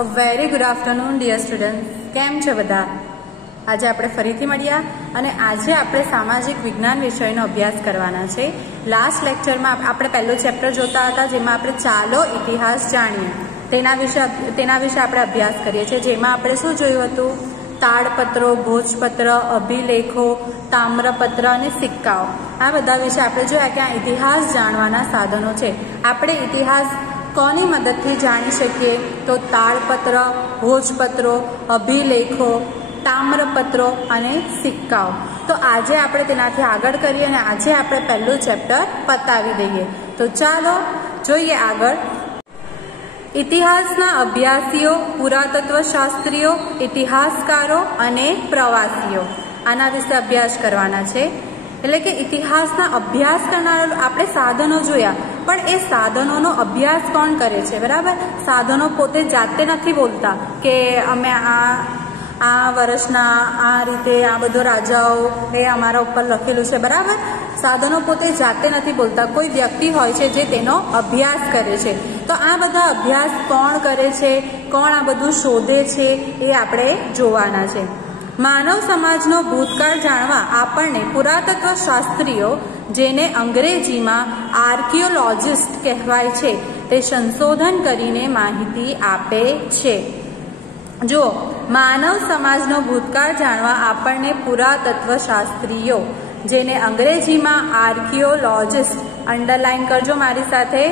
A very good afternoon dear students. કેમ છો બધા? આજે આપણે ફરીથી મળ્યા અને આજે આપણે સામાજિક વિજ્ઞાન વિષયનો અભ્યાસ કરવાના છે. લાસ્ટ લેક્ચરમાં આપણે પહેલો ચેપ્ટર જોતા હતા જેમાં આપણે ચાલો ઇતિહાસ જાણીએ તેના વિશે આપણે અભ્યાસ કરીએ છીએ. જેમાં આપણે શું જોયું હતું? તાડપત્રો, ભોજપત્ર, અભિલેખો, તામ્રપત્ર અને સિક્કાઓ. આ બધા વિશે આપણે જોયા કે આ ઇતિહાસ જાણવાના સાધનો છે. આપણે ઇતિહાસ કોની મદદથી જાણી શકીએ? તો તાડપત્ર, ભોજપત્રો, અભિલેખો, તામ્રપત્રો અને સિક્કાઓ. તો આજે આપણે તેનાથી આગળ કરીએ અને આજે આપણે પહેલું ચેપ્ટર પતાવી દઈએ. તો ચાલો જોઈએ આગળ. ઇતિહાસના અભ્યાસીઓ, પુરાતત્વ શાસ્ત્રીઓ, ઇતિહાસકારો અને પ્રવાસીઓ, આના વિશે અભ્યાસ કરવાના છે. એટલે કે ઇતિહાસના અભ્યાસ કરનારા આપણે સાધનો જોયા, પણ એ સાધનોનો અભ્યાસ કોણ કરે છે? બરાબર, સાધનો પોતે જાતે નથી બોલતા કે અમે આ વર્ષના આ રીતે આ બધો રાજાઓ એ અમારા ઉપર લખેલું છે. બરાબર, સાધનો પોતે જાતે નથી બોલતા, કોઈ વ્યક્તિ હોય છે જે તેનો અભ્યાસ કરે છે. તો આ બધા અભ્યાસ કોણ કરે છે, કોણ આ બધું શોધે છે, એ આપણે જોવાના છે. માનવ સમાજનો ભૂતકાળ જાણવા આપણને પુરાતત્વ શાસ્ત્રીઓ, જેને અંગ્રેજીમાં આર્કિયોલોજિસ્ટ કહેવાય છે, તે સંશોધન કરીને માહિતી આપે છે. જો માનવ સમાજનો ભૂતકાળ જાણવા આપણને પુરાતત્વ શાસ્ત્રીઓ, જેને અંગ્રેજીમાં આર્કિયોલોજિસ્ટ, અંડરલાઈન કરજો મારી સાથે,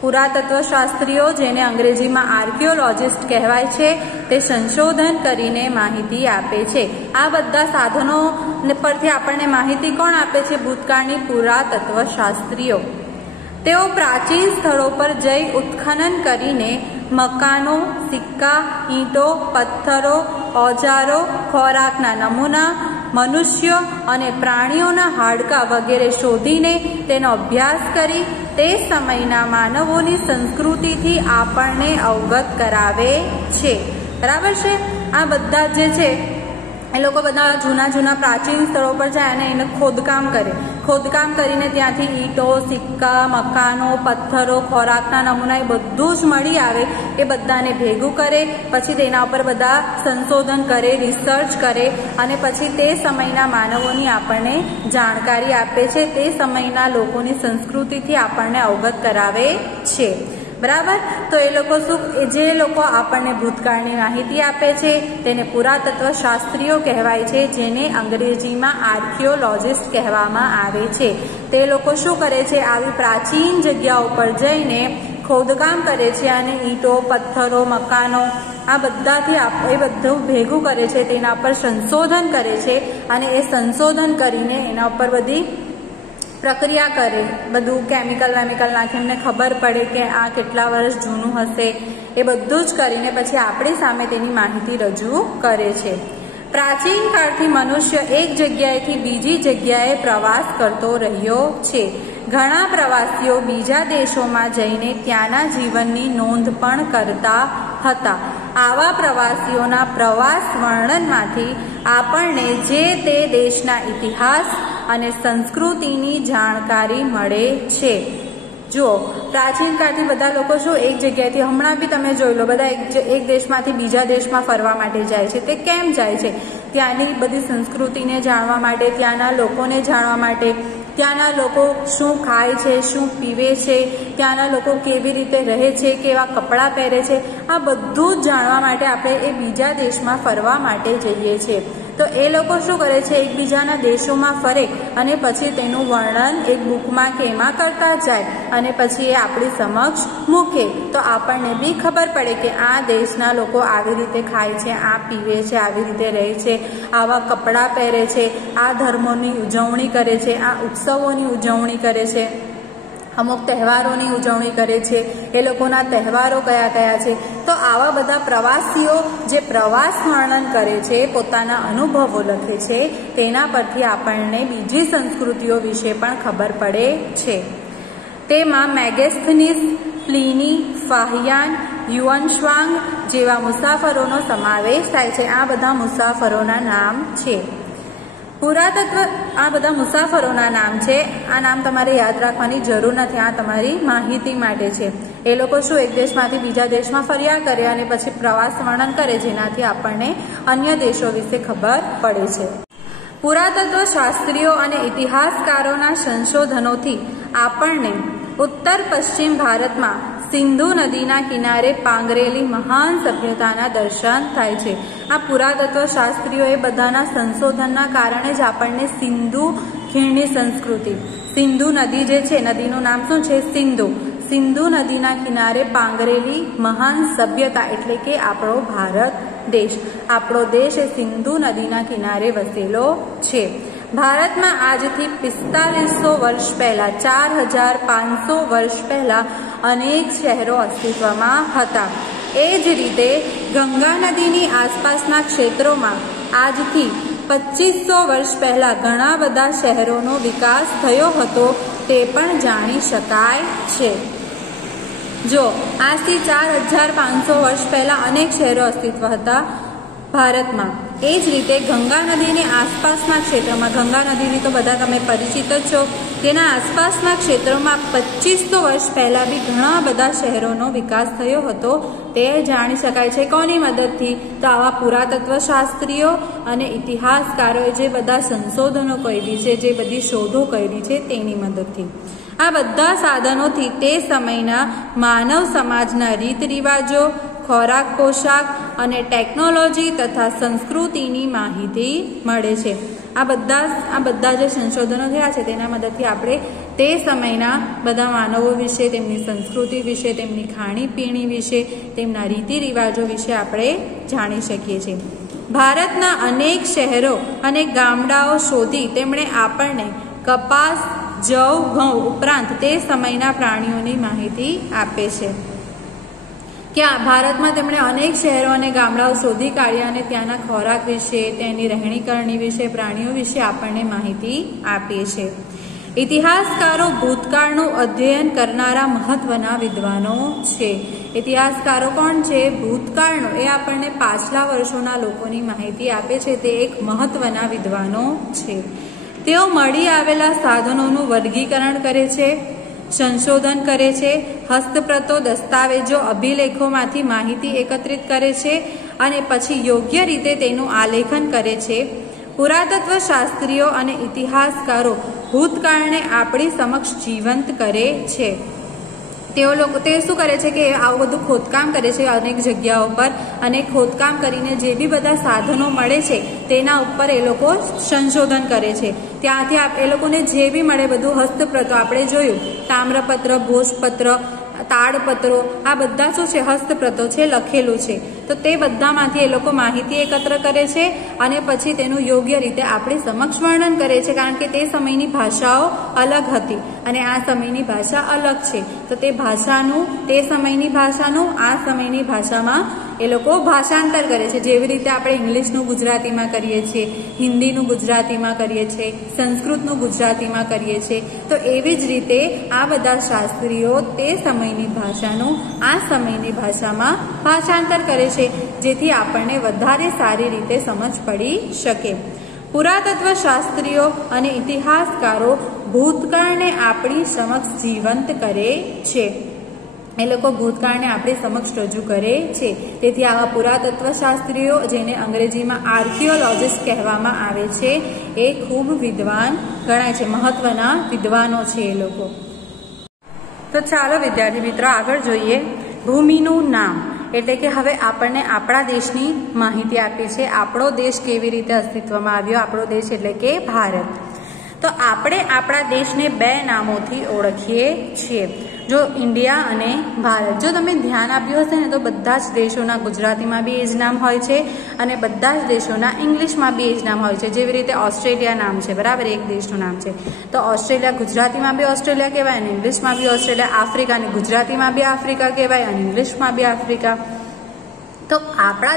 પુરાતત્વ શાસ્ત્રીઓ જેને અંગ્રેજીમાં આર્કિયોલોજિસ્ટ કહેવાય છે, તે સંશોધન કરીને માહિતી આપે છે. આ બધા સાધનો પરથી આપણને માહિતી કોણ આપે છે? ભૂતકાળની પુરાતત્વ શાસ્ત્રીઓ. તેઓ પ્રાચીન સ્થળો પર જઈ ઉત્ખનન કરીને મકાનો, સિક્કા, ઈંટો, પથ્થરો, ઓજારો, ખોરાકના નમૂના, મનુષ્યો અને પ્રાણીઓના હાડકાં વગેરે શોધીને તેનો અભ્યાસ કરી તે સમયના માનવોની સંસ્કૃતિથી આપણને અવગત કરાવે છે. બરાબર છે? આ બધા જે છે એ લોકો બધા જૂના પ્રાચીન સ્થળો પર જાય અને એને ખોદકામ કરે. ખોદકામ કરીને ત્યાંથી ઈંટો, સિક્કા, મકાનો, પથ્થરો, ખોરાકના નમૂના એ બધું જ મળી આવે. એ બધાને ભેગું કરે, પછી તેના ઉપર બધા સંશોધન કરે, રિસર્ચ કરે અને પછી તે સમયના માનવોની આપણને જાણકારી આપે છે. તે સમયના લોકોની સંસ્કૃતિથી આપણને અવગત કરાવે છે. બરાબર, તો એ લોકો જે લોકો આપણને ભૂતકાળની માહિતી આપે છે તેને પુરાતત્વ શાસ્ત્રીઓ કહેવાય છે, જેને અંગ્રેજીમાં આર્કિયોલોજિસ્ટ કહેવામાં આવે છે. તે લોકો શું કરે છે? આવી પ્રાચીન જગ્યાઓ પર જઈને ખોદકામ કરે છે અને ઈંટો, પથ્થરો, મકાનો આ બધાથી એ બધું ભેગું કરે છે, તેના પર સંશોધન કરે છે અને એ સંશોધન કરીને એના ઉપર બધી પ્રક્રિયા કરે, બધું કેમિકલ નાખે, એમને ખબર પડે કે આ કેટલા વર્ષ જૂનું હશે. એ બધું જ કરીને પછી આપણી સામે તેની માહિતી રજૂ કરે છે. પ્રાચીન કાળથી મનુષ્ય એક જગ્યાએથી બીજી જગ્યાએ પ્રવાસ કરતો રહ્યો છે. ઘણા પ્રવાસીઓ બીજા દેશોમાં જઈને ત્યાંના જીવનની નોંધ પણ કરતા હતા. આવા પ્રવાસીઓના પ્રવાસ વર્ણનમાંથી આપણને જે તે દેશના ઇતિહાસ અને સંસ્કૃતિની જાણકારી મળે છે. જુઓ, પ્રાચીન કાળથી બધા લોકો શું એક જગ્યાએથી, હમણાં બી તમે જોઈ લો, બધા એક દેશમાંથી બીજા દેશમાં ફરવા માટે જાય છે. તે કેમ જાય છે? ત્યાંની બધી સંસ્કૃતિને જાણવા માટે, ત્યાંના લોકોને જાણવા માટે, ત્યાંના લોકો શું ખાય છે, શું પીવે છે, ત્યાંના લોકો કેવી રીતે રહે છે, કેવા કપડાં પહેરે છે, આ બધું જ જાણવા માટે આપણે એ બીજા દેશમાં ફરવા માટે જઈએ છીએ. તો એ લોકો શું કરે છે? એકબીજાના દેશોમાં ફરે અને પછી તેનું વર્ણન એક બુકમાં કે એમાં કરતા જાય અને પછી એ આપણી સમક્ષ મૂકે. તો આપણને બી ખબર પડે કે આ દેશના લોકો આવી રીતે ખાય છે, આ પીવે છે, આવી રીતે રહે છે, આવા કપડાં પહેરે છે, આ ધર્મોની ઉજવણી કરે છે, આ ઉત્સવોની ઉજવણી કરે છે, અમુક તહેવારોની ઉજવણી કરે છે, એ લોકોના તહેવારો કયા કયા છે. તો આવા બધા પ્રવાસીઓ જે પ્રવાસ વર્ણન કરે છે, પોતાના અનુભવો લખે છે, તેના પરથી આપણને બીજી સંસ્કૃતિઓ વિશે પણ ખબર પડે છે. તેમાં મેગેસ્થનીસ, પ્લિની, ફાહિયાન, યુઅનશ્વાંગ જેવા મુસાફરોનો સમાવેશ થાય છે. આ બધા મુસાફરોના નામ છે. પુરાતત્વ આ બધા મુસાફરોના નામ છે. આ નામ તમારે યાદ રાખવાની જરૂર નથી, આ તમારી માહિતી માટે છે. એ લોકો શું એક દેશમાંથી બીજા દેશમાં ફર્યા કરે અને પછી પ્રવાસ વર્ણન કરે, જેનાથી આપણને અન્ય દેશો વિશે ખબર પડે છે. પુરાતત્વ શાસ્ત્રીઓ અને ઇતિહાસકારોના સંશોધનોથી આપણને ઉત્તર પશ્ચિમ ભારતમાં સિંધુ નદીના કિનારે પાંગરેલી મહાન સભ્યતાના દર્શન થાય છે. આ પુરાતત્વ શાસ્ત્રીઓ એ બધાના સંશોધનના કારણે જ આપણને સિંધુ ખીણની સંસ્કૃતિ, સિંધુ નદી જે છે, નદીનું નામ શું છે? સિંધુ. સિંધુ નદીના કિનારે પાંગરેલી મહાન સભ્યતા એટલે કે આપણો ભારત દેશ. આપણો દેશ એ સિંધુ નદીના કિનારે વસેલો છે. ભારતમાં આજથી 4500 વર્ષ પહેલા, 4500 વર્ષ પહેલા અનેક શહેરો અસ્તિત્વમાં હતા. એ જ રીતે ગંગા નદીની આસપાસના ક્ષેત્રોમાં આજથી 2500 વર્ષ પહેલા ઘણા બધા શહેરોનો વિકાસ થયો હતો, તે પણ જાણી શકાય છે. જો આજથી 4500 વર્ષ પહેલા અનેક શહેરો અસ્તિત્વ હતા ભારતમાં. એ જ રીતે ગંગા નદીની આસપાસના ક્ષેત્રમાં, ગંગા નદીની તો બધા તમે પરિચિત જ છો, તેના આસપાસના ક્ષેત્રોમાં 2500 વર્ષ પહેલા બી ઘણા બધા શહેરોનો વિકાસ થયો હતો, તે જાણી શકાય છે. કોની મદદથી? તો આવા પુરાતત્વ શાસ્ત્રીઓ અને ઇતિહાસકારોએ જે બધા સંશોધનો કરી છે, જે બધી શોધો કરી છે, તેની મદદથી. આ બધા સાધનોથી તે સમયના માનવ સમાજના રીત રિવાજો, ખોરાક, પોશાક અને ટેકનોલોજી તથા સંસ્કૃતિની માહિતી મળે છે. આ બધા જે સંશોધનો થયા છે તેના મદદથી આપણે તે સમયના બધા માનવો વિશે, તેમની સંસ્કૃતિ વિશે, તેમની ખાણીપીણી વિશે, તેમના રીતિ રિવાજો વિશે આપણે જાણી શકીએ છીએ. ભારતના અનેક શહેરો અને ગામડાઓ શોધી તેમણે આપણને કપાસ, જવ, ઘઉં ઉપરાંત તે સમયના પ્રાણીઓની માહિતી આપે છે. ક્યાં? ભારતમાં તેમણે અનેક શહેરો અને ગામડાઓ શોધી કાઢ્યા અને ત્યાંના ખોરાક વિશે, તેની રહેણીકરણી વિશે, પ્રાણીઓ વિશે આપણને માહિતી આપે છે. ઇતિહાસકારો ભૂતકાળનું અધ્યયન કરનારા મહત્વના વિદ્વાનો છે. ઇતિહાસકારો કોણ છે? ભૂતકાળનો, એ આપણને પાછલા વર્ષોના લોકોની માહિતી આપે છે. તે એક મહત્વના વિદ્વાનો છે. તેઓ મળી આવેલા સાધનોનું વર્ગીકરણ કરે છે, સંશોધન કરે છે, હસ્તપ્રતો, દસ્તાવેજો, અભિલેખોમાંથી માહિતી એકત્રિત કરે છે અને પછી યોગ્ય રીતે તેનું આલેખન કરે છે. પુરાતત્વ શાસ્ત્રીઓ અને ઇતિહાસકારો ભૂતકાળને આપણી સમક્ષ જીવંત કરે છે. તે શું કરે છે કે આવું બધું ખોદકામ કરે છે અનેક જગ્યાઓ પર, અને ખોદકામ કરીને જે બી બધા સાધનો મળે છે તેના ઉપર એ લોકો સંશોધન કરે છે. ત્યાંથી એ લોકોને જે બી મળે બધું હસ્તપ્રતો, આપણે જોયું તામ્રપત્ર, ભોજપત્ર, તાડપત્રો, આ બધા શું છે? હસ્તપ્રતો છે, લખેલું છે. તો તે બધામાંથી એ લોકો માહિતી એકત્ર કરે છે અને પછી તેનું યોગ્ય રીતે આપણી સમક્ષ વર્ણન કરે છે. કારણ કે તે સમયની ભાષાઓ અલગ હતી અને આ સમયની ભાષા અલગ છે. તો તે ભાષાનું, તે સમયની ભાષાનું આ સમયની ભાષામાં એ લોકો ભાષાંતર કરે છે. જેવી રીતે આપણે ઇંગ્લિશનું ગુજરાતીમાં કરીએ છીએ, હિન્દીનું ગુજરાતીમાં કરીએ છીએ, સંસ્કૃતનું ગુજરાતીમાં કરીએ છીએ, તો એવી જ રીતે આ બધા શાસ્ત્રીઓ તે સમયની ભાષાનું આ સમયની ભાષામાં ભાષાંતર કરે છે, જેથી આપણને વધારે સારી રીતે સમજ પડી શકે. પુરાતત્વ શાસ્ત્રીઓ અને ઇતિહાસકારો ભૂતકાળને આપણી સમક્ષ જીવંત કરે છે. એ લોકો ભૂતકાળને આપણી સમક્ષ રજૂ કરે છે. તેથી આવા પુરાતત્વ શાસ્ત્રીઓ, જેને અંગ્રેજીમાં આર્કિયોલોજિસ્ટ કહેવામાં આવે છે, એ ખૂબ વિદ્વાન ગણાય છે, મહત્વના વિદ્વાનો છે એ લોકો. તો ચાલો વિદ્યાર્થી મિત્રો આગળ જોઈએ. ભૂમિનું નામ એટલે કે હવે આપણને આપણા દેશની માહિતી આપી છે. આપણો દેશ કેવી રીતે અસ્તિત્વમાં આવ્યો? આપણો દેશ એટલે કે ભારત. તો આપણે આપણા દેશને બે નામોથી ઓળખીએ છીએ, જો ઇન્ડિયા અને ભારત. જો તમે ધ્યાન આપ્યું હશે ને તો બધા જ દેશોના ગુજરાતીમાં બી એ જ નામ હોય છે અને બધા જ દેશોના ઇંગ્લિશમાં બી એ જ નામ હોય છે. જેવી રીતે ઓસ્ટ્રેલિયા નામ છે, બરાબર, એક દેશનું નામ છે. તો ઓસ્ટ્રેલિયા ગુજરાતીમાં બી ઓસ્ટ્રેલિયા કહેવાય અને ઇંગ્લિશમાં બી ઓસ્ટ્રેલિયા. આફ્રિકા અને ગુજરાતીમાં બી આફ્રિકા કહેવાય અને ઇંગ્લિશમાં બી આફ્રિકા. તો આપણા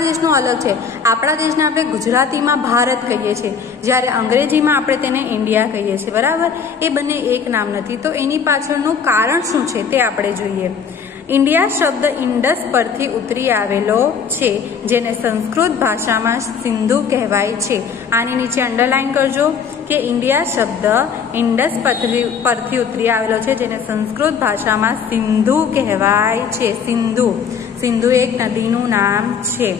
દેશનું અલગ છે. આપણા દેશને આપણે ગુજરાતીમાં ભારત કહીએ છીએ, જ્યારે અંગ્રેજીમાં આપણે તેને ઇન્ડિયા કહીએ છીએ, બરાબર. એ બંને એક નામ નથી. તો એની પાછળનું કારણ શું છે તે આપણે જોઈએ. ઇન્ડિયા શબ્દ ઇન્ડસ પરથી ઉતરી આવેલો છે, જેને સંસ્કૃત ભાષામાં સિંધુ કહેવાય છે. આની નીચે અંડરલાઈન કરજો કે ઇન્ડિયા શબ્દ ઇન્ડસ પરથી ઉતરી આવેલો છે, જેને સંસ્કૃત ભાષામાં સિંધુ કહેવાય છે. સિંધુ એક નદીનું નામ છે.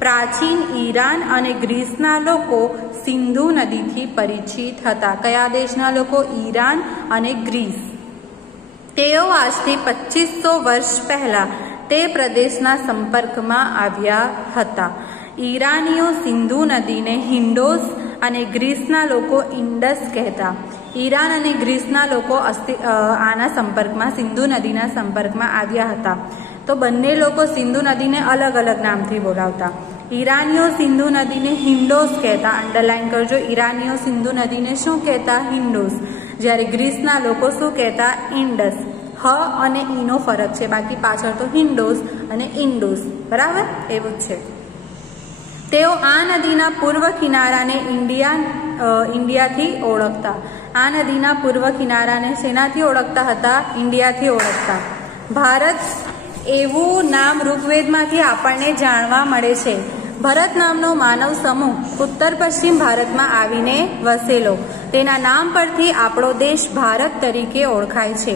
પ્રાચીન ઈરાન અને ગ્રીસના લોકો સિંધુ નદીથી પરિચિત હતા. કયા દેશના લોકો? ઈરાન અને ગ્રીસ. તેઓ આજથી 2500 વર્ષ પહેલા તે પ્રદેશના સંપર્કમાં આવ્યા હતા. ઈરાનીઓ સિંધુ નદીને હિન્ડોસ અને ગ્રીસના લોકો ઇન્ડસ કહેતા. ઈરાન અને ગ્રીસના લોકો આના સંપર્કમાં સિંધુ નદીના સંપર્કમાં આવ્યા હતા. તો બંને લોકો સિંધુ નદીને અલગ અલગ નામથી બોલાવતા. ઈરાનીઓ સિંધુ નદીને હિન્ડોસ કહેતા. અંડરલાઈન કરજો, ઈરાનીઓ સિંધુ નદીને શું કહેતા? હિન્ડોસ. જ્યારે ગ્રીસના લોકો શું કહેતા? ઇન્ડસ. હ અને ઈનો ફરક છે, બાકી પાછળ તો હિન્ડોસ અને ઇન્ડોસ. બરાબર, એવું જ છે. તેઓ આ નદીના પૂર્વ કિનારાને ઇન્ડિયાથી ઓળખતા. આ નદીના પૂર્વ કિનારાને શેનાથી ઓળખતા હતા? ઇન્ડિયાથી ઓળખતા. ભારત એવું નામ ઋગ્વેદમાંથી આપણને જાણવા મળે છે. ભરત નામનો માનવ સમૂહ ઉત્તર પશ્ચિમ ભારતમાં આવીને વસેલો. તેના નામ પરથી આપણો દેશ ભારત તરીકે ઓળખાય છે.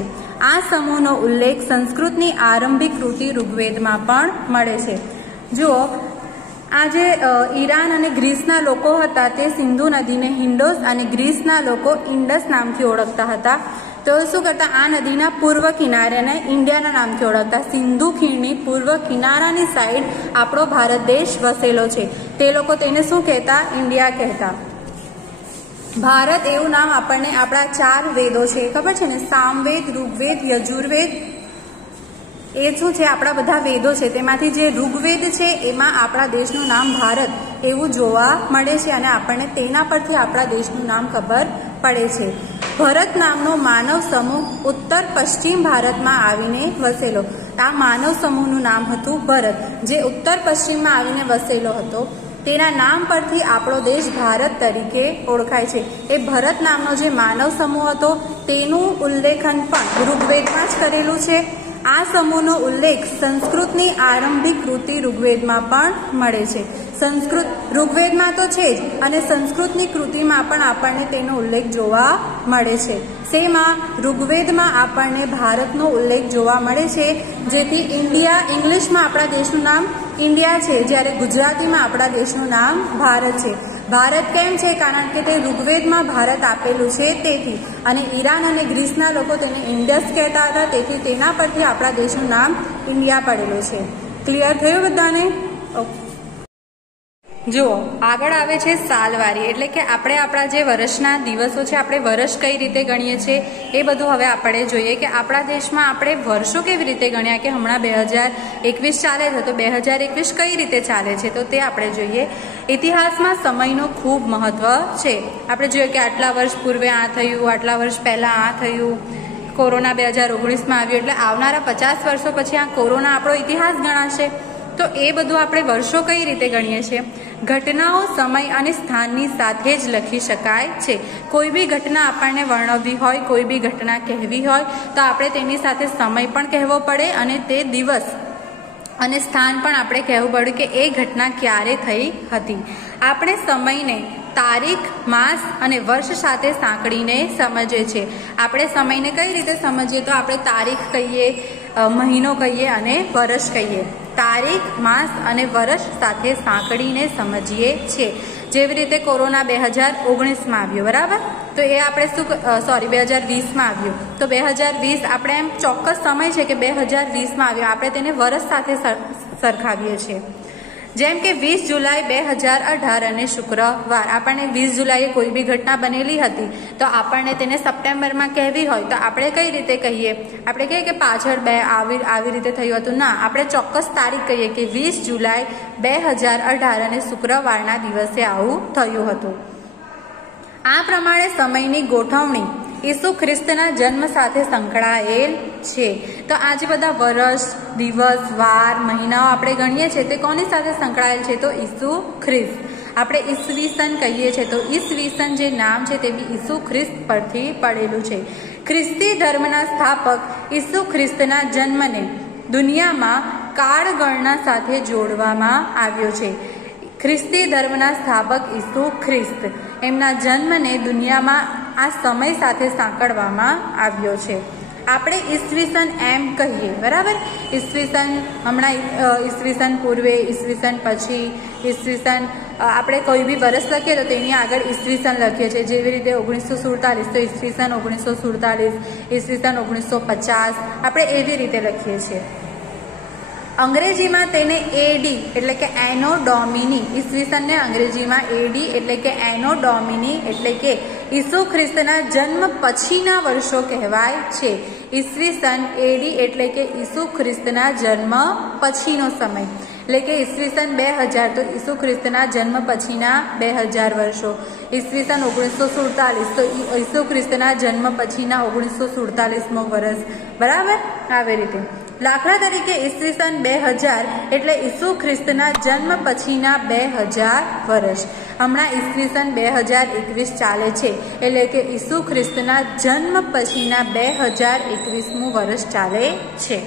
આ સમૂહનો ઉલ્લેખ સંસ્કૃતની આરંભિક કૃતિ ઋગ્વેદમાં પણ મળે છે. જુઓ, આ જે ઈરાન અને ગ્રીસના લોકો હતા તે સિંધુ નદીને હિન્ડોસ અને ગ્રીસના લોકો ઇન્ડસ નામથી ઓળખતા હતા. તો શું કરતા? આ નદીના પૂર્વ કિનારાને ઇન્ડિયાના નામથી ઓળખતા. સિંધુ ખીણની પૂર્વ કિનારાની સાઈડ આપણો ભારત દેશ વસેલો છે. તે લોકો તેને શું કહેતા? ઇન્ડિયા કહેતા. ભારત એવું નામ આપણને આપણા 4 વેદો છે, ખબર છે ને? સામવેદ, ઋગ્વેદ, યજુર્વેદ, એ શું છે? આપણા બધા વેદો છે. તેમાંથી જે ઋગ્વેદ છે એમાં આપણા દેશનું નામ ભારત એવું જોવા મળે છે અને આપણને તેના પરથી આપણા દેશનું નામ ખબર પડે છે. ભરત નામનો માનવ સમૂહ ઉત્તર પશ્ચિમ ભારતમાં આવીને વસેલો. આ માનવ સમૂહનું નામ હતું ભરત, જે ઉત્તર પશ્ચિમમાં આવીને વસેલો હતો. તેના નામ પરથી આપણો દેશ ભારત તરીકે ઓળખાય છે. એ ભરત નામનો જે માનવ સમૂહ હતો તેનું ઉલ્લેખન પણ ઋગ્વેદમાં જ કરેલું છે. આ સમૂહનો ઉલ્લેખ સંસ્કૃતની આરંભિક કૃતિ ઋગ્વેદમાં પણ મળે છે. ઋગ્વેદમાં તો છે જ, અને સંસ્કૃતની કૃતિમાં પણ આપણને તેનો ઉલ્લેખ જોવા મળે છે. શેમાં? ઋગ્વેદમાં આપણને ભારતનો ઉલ્લેખ જોવા મળે છે, જેથી ઇંગ્લિશમાં આપણા દેશનું નામ ઇન્ડિયા છે, જ્યારે ગુજરાતીમાં આપણા દેશનું નામ ભારત છે. ભારત કેમ છે? કારણ કે તે ઋગ્વેદમાં ભારત આપેલું છે તેથી. અને ઈરાન અને ગ્રીસના લોકો તેને ઇન્ડસ કહેતા હતા, તેથી તેના પરથી આપણા દેશનું નામ ઇન્ડિયા પડેલું છે. ક્લિયર થયું બધાને? જુઓ, આગળ આવે છે સાલવારી, એટલે કે આપણે આપણા જે વર્ષના દિવસો છે, આપણે વર્ષ કઈ રીતે ગણીએ છીએ એ બધું હવે આપણે જોઈએ કે આપણા દેશમાં આપણે વર્ષો કેવી રીતે ગણ્યા. કે હમણાં 2021 ચાલે છે, તો 2021 કઈ રીતે ચાલે છે તો તે આપણે જોઈએ. ઇતિહાસમાં સમયનું ખૂબ મહત્વ છે. આપણે જોઈએ કે આટલા વર્ષ પૂર્વે આ થયું, આટલા વર્ષ પહેલાં આ થયું, કોરોના 2019માં આવ્યું, એટલે આવનારા 50 વર્ષો પછી આ કોરોના આપણો ઇતિહાસ ગણાશે. તો એ બધું આપણે વર્ષો કઈ રીતે ગણીએ છીએ? ઘટનાઓ સમય અને સ્થાનની સાથે જ લખી શકાય છે. કોઈ બી ઘટના આપણને વર્ણવવી હોય, કોઈ બી ઘટના કહેવી હોય તો આપણે તેની સાથે સમય પણ કહેવો પડે અને તે દિવસ અને સ્થાન પણ આપણે કહેવું પડે કે એ ઘટના ક્યારે થઈ હતી. આપણે સમયને તારીખ, માસ અને વર્ષ સાથે સાંકળીને સમજીએ છીએ. આપણે સમયને કઈ રીતે સમજીએ? તો આપણે તારીખ કહીએ, મહિનો કહીએ અને વર્ષ કહીએ. તારીખ, માસ અને વર્ષ સાથે સાંકળીને સમજીએ છીએ. જેવી રીતે કોરોના 2019માં આવ્યો, બરાબર? તો એ આપણે 2020માં આવ્યું. તો 2020 આપણે એમ ચોક્કસ સમય છે કે 2020માં આવ્યો, આપણે તેને વર્ષ સાથે સરખાવીએ છીએ. જેમ કે 20 જુલાઈ 2018 અને શુક્રવાર. આપણને 20 જુલાઈએ કોઈ બી ઘટના બનેલી હતી તો આપણને તેને સપ્ટેમ્બરમાં કહેવી હોય તો આપણે કઈ રીતે કહીએ? આપણે કહીએ કે પાછળ આવી રીતે થયું હતું? ના, આપણે ચોક્કસ તારીખ કહીએ કે 20 જુલાઈ 2018 અને શુક્રવારના દિવસે આવું થયું હતું. આ પ્રમાણે સમયની ગોઠવણી ઈસુ ખ્રિસ્તના જન્મ સાથે સંકળાયેલ છે. તો આજે બધા વર્ષ, દિવસ, વાર, મહિનાઓ આપણે ગણીએ છીએ તે કોની સાથે સંકળાયેલ છે? તો ઈસુ ખ્રિસ્ત. આપણે ઈસવીસન કહીએ છીએ તો ઈસવીસન જે નામ છે તે બી ઈસુ ખ્રિસ્ત પરથી પડેલું છે. ખ્રિસ્તી ધર્મના સ્થાપક ઈસુ ખ્રિસ્તના જન્મને દુનિયામાં કાળગણના સાથે જોડવામાં આવ્યો છે. ખ્રિસ્તી ધર્મના સ્થાપક ઈસુ ખ્રિસ્ત એમના જન્મને દુનિયામાં આ સમય સાથે સાંકળવામાં આવ્યો છે. આપણે ઈસવીસન એમ કહીએ, બરાબર. ઈસવીસન હમણાં, ઈસવીસન પૂર્વે, ઈસવીસન પછી, ઈસવીસન આપણે કોઈ બી વર્ષ લખીએ તો તેની આગળ ઈસવીસન લખીએ છીએ. જેવી રીતે 1947 તો ઈસવીસન 1947, ઈસવીસન 1950 આપણે એવી રીતે લખીએ છીએ. અંગ્રેજીમાં તેને એડી એટલે કે એનો ડોમિની, ઈસવીસનને અંગ્રેજીમાં એડી એટલે કે એનો ડોમિની એટલે કે ઈસુ ખ્રિસ્તના જન્મ પછીના વર્ષો કહેવાય છે. ઈસવીસન એડી એટલે કે ઈસુ ખ્રિસ્તના જન્મ પછીનો સમય, એટલે કે ઈસવીસન 2000 તો ઈસુ ખ્રિસ્તના જન્મ પછીના 2000 વર્ષો. ઈસવીસન 1947 તો ઈસુ ખ્રિસ્તના જન્મ પછીના 1947મો વર્ષ, બરાબર. આવી રીતે દાખલા તરીકે ઈસવીસન 2000 એટલે ઈસુ ખ્રિસ્તના જન્મ પછીના 2000 વર્ષ. હમણાં ઈસવીસન 2021 ચાલે છે એટલે કે ઈસુ ખ્રિસ્તના જન્મ પછીના 2021મું વર્ષ ચાલે છે.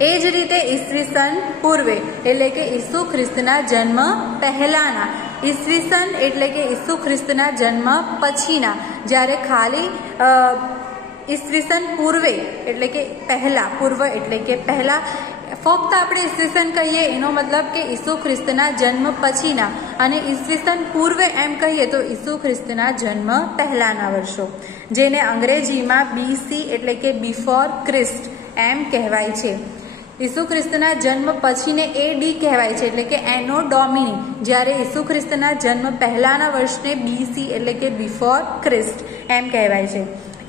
એ જ રીતે ઈસવીસન પૂર્વે એટલે કે ઈસુ ખ્રિસ્તના જન્મ પહેલાના, ઈસવીસન એટલે કે ઈસુ ખ્રિસ્તના જન્મ પછીના, જ્યારે ખાલી ઈસવીસન પૂર્વે એટલે કે પહેલા, પૂર્વ એટલે કે પહેલા, ફક્ત આપણે ઈસવીસન કહીએ એનો મતલબ કે ઈસુ ખ્રિસ્તના જન્મ પછીના, અને ઈસવીસન પૂર્વે એમ કહીએ તો ઈસુ ખ્રિસ્તના જન્મ પહેલાના વર્ષો, જેને અંગ્રેજીમાં બીસી એટલે કે બિફોર ક્રિસ્ટ એમ કહેવાય છે. ઈસુ ખ્રિસ્તના જન્મ પછીને એડી કહેવાય છે એટલે કે એનો ડોમિની, જ્યારે ઈસુ ખ્રિસ્તના જન્મ પહેલાના વર્ષને બીસી એટલે કે બિફોર ક્રિસ્ટ એમ કહેવાય છે.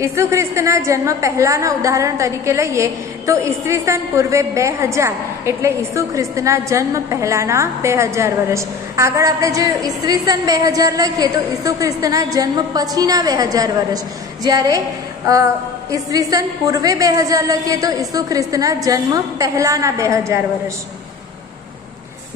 ઈસુ ખ્રિસ્તના જન્મ પહેલાના ઉદાહરણ તરીકે લઈએ તો ઈસવીસન પૂર્વે 2000 એટલે ઈસુ ખ્રિસ્તના જન્મ પહેલાના 2000 વર્ષ. આગળ આપણે જે ઈસવીસન 2000 લખીએ તો ઈસુ ખ્રિસ્તના જન્મ પછીના 2000 વર્ષ, જ્યારે ઈસવીસન પૂર્વે 2000 લખીએ તો ઈસુ ખ્રિસ્તના જન્મ પહેલાના 2000 વર્ષ.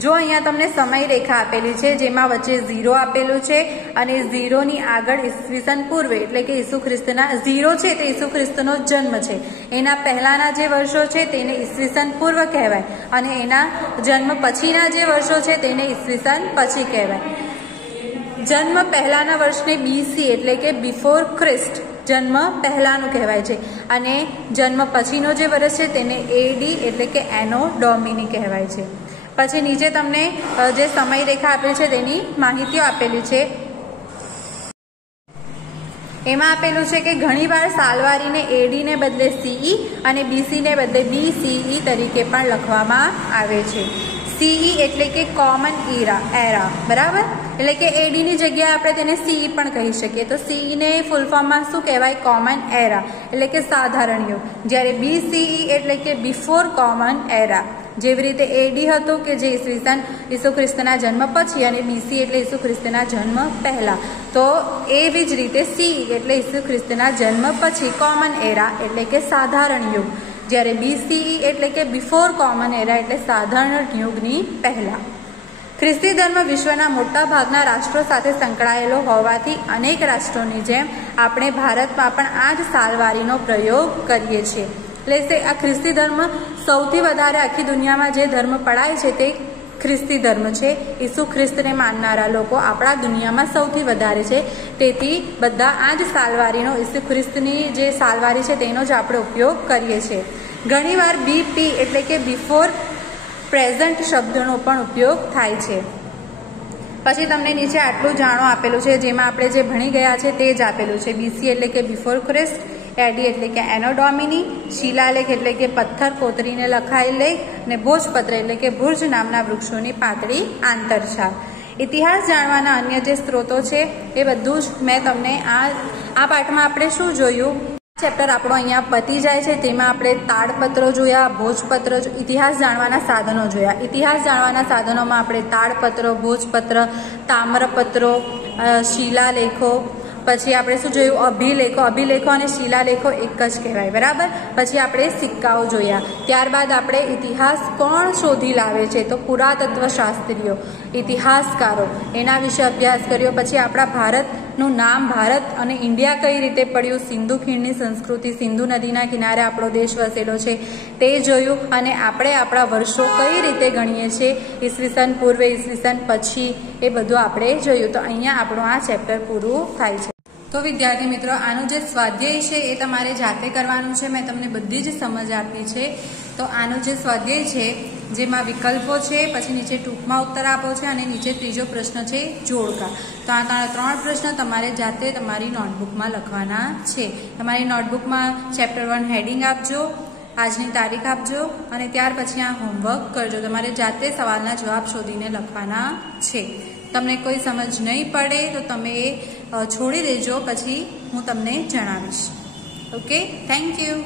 જો અહીંયા તમને સમય રેખા આપેલી છે જેમાં વચ્ચે 0 આપેલું છે અને 0ની આગળ ઈસવીસન પૂર્વે એટલે કે ઈસુ ખ્રિસ્તના 0 છે તે ઈસુ ખ્રિસ્તનો જન્મ છે, એના પહેલાના જે વર્ષો છે તેને ઈસવીસન પૂર્વ કહેવાય અને એના જન્મ પછીના જે વર્ષો છે તેને ઈસવીસન પછી કહેવાય. જન્મ પહેલાના વર્ષને બીસી એટલે કે બિફોર ક્રિસ્ટ જન્મ પહેલાનું કહેવાય છે અને જન્મ પછીનો જે વર્ષ છે તેને એડી એટલે કે એનો ડોમિની કહેવાય છે. પછી નીચે તમને જે સમય રેખા આપેલી છે તેની માહિતીઓ આપેલી છે. એમાં આપેલું છે કે ઘણીવાર સાલવારીને એડીને બદલે સીઈ અને બીસીને બદલે બીસીઈ તરીકે પણ લખવામાં આવે છે. સીઈ એટલે કે કોમન એરા, બરાબર. એટલે કે એડીની જગ્યાએ આપણે તેને સીઈ પણ કહી શકીએ. તો સીઈને ફૂલ ફોર્મમાં શું કહેવાય? કોમન એરા એટલે કે સાધારણ યુગ. જ્યારે બીસીઈ એટલે કે બિફોર કોમન એરા. જેવી રીતે એડી હતું કે જે ઈસુ ખ્રિસ્તના જન્મ પછી અને બીસી એટલે ઈસુ ખ્રિસ્તના જન્મ પહેલા, તો એવી જ રીતે સીઈ એટલે ઈસુ ખ્રિસ્તના જન્મ પછી કોમન એરા એટલે કે સાધારણ યુગ, જ્યારે બીસીઈ એટલે કે બિફોર કોમન એરા એટલે સાધારણ યુગની પહેલા. ખ્રિસ્તી ધર્મ વિશ્વના મોટા ભાગના રાષ્ટ્રો સાથે સંકળાયેલો હોવાથી અનેક રાષ્ટ્રોની જેમ આપણે ભારતમાં પણ આ જ સાલવારીનો પ્રયોગ કરીએ છીએ. એટલે આ ખ્રિસ્તી ધર્મ સૌથી વધારે આખી દુનિયામાં જે ધર્મ પડાય છે તે ખ્રિસ્તી ધર્મ છે. ઈસુ ખ્રિસ્તને માનનારા લોકો આપણા દુનિયામાં સૌથી વધારે છે. તેથી બધા આ જ સાલવારીનો, ઈસુ ખ્રિસ્તની જે સાલવારી છે તેનો જ આપણે ઉપયોગ કરીએ છીએ. ઘણીવાર બીપી એટલે કે બિફોર પ્રેઝન્ટ શબ્દનો પણ ઉપયોગ થાય છે. પછી તમને નીચે આટલું જાણો આપેલું છે જેમાં આપણે જે ભણી ગયા છે તે જ આપેલું છે. બીસી એટલે કે બિફોર ક્રિસ્ટ, એડી એટલે કે એનો ડોમિની, શિલાલેખ એટલે કે પથ્થર કોતરીને લખાયેલ લેખ, અને ભોજપત્ર એટલે કે ભુર્જ નામના વૃક્ષોની પાતળી આંતરછાલ. ઇતિહાસ જાણવાના અન્ય જે સ્ત્રોતો છે એ બધું જ મેં તમને આ પાઠમાં આપણે શું જોયું, ચેપ્ટર આપણો અહીંયા પતી જાય છે. તેમાં આપણે તાડપત્રો જોયા, ભોજપત્ર, ઇતિહાસ જાણવાના સાધનો જોયા. ઇતિહાસ જાણવાના સાધનોમાં આપણે તાડપત્રો, ભોજપત્ર, તામ્રપત્રો, શિલાલેખો, પછી આપણે શું જોયું? અભિલેખો અને શિલાલેખો એક જ કહેવાય, બરાબર. પછી આપણે સિક્કાઓ જોયા. ત્યારબાદ આપણે ઇતિહાસ કોણ શોધી લાવે છે તો પુરાતત્વ શાસ્ત્રીઓ, ઇતિહાસકારો, એના વિશે અભ્યાસ કર્યો. પછી આપણા ભારત ભારતનું નામ ભારત અને ઇન્ડિયા કઈ રીતે પડ્યું, સિંધુ ખીણની સંસ્કૃતિ, સિંધુ નદીના કિનારે આપણો દેશ વસેલો છે તે જોયું, અને આપણે આપણા વર્ષો કઈ રીતે ગણીએ છીએ, ઈસવીસન પૂર્વે, ઈસવીસન પછી, એ બધું આપણે જોયું. તો અહીંયા આપણું આ ચેપ્ટર પૂરું થાય છે. તો વિદ્યાર્થી મિત્રો, આનું જે સ્વાધ્યાય છે એ તમારે જાતે કરવાનું છે. મેં તમને બધી જ સમજ આપી છે. તો આનું જે સ્વાધ્યાય છે જેમાં વિકલ્પો છે, પછી નીચે ટૂંકમાં ઉત્તર આપો છે, અને નીચે ત્રીજો પ્રશ્ન છે જોડકા. તો આ 3 પ્રશ્ન તમારે જાતે તમારી નોટબુકમાં લખવાના છે. તમારી નોટબુકમાં ચેપ્ટર 1 હેડિંગ આપજો, આજની તારીખ આપજો, અને ત્યાર પછી આ હોમવર્ક કરજો. તમારે જાતે સવાલના જવાબ શોધીને લખવાના છે. તમને કોઈ સમજ નહીં પડે તો તમે એ છોડી દેજો, પછી હું તમને જણાવીશ. Okay, thank you.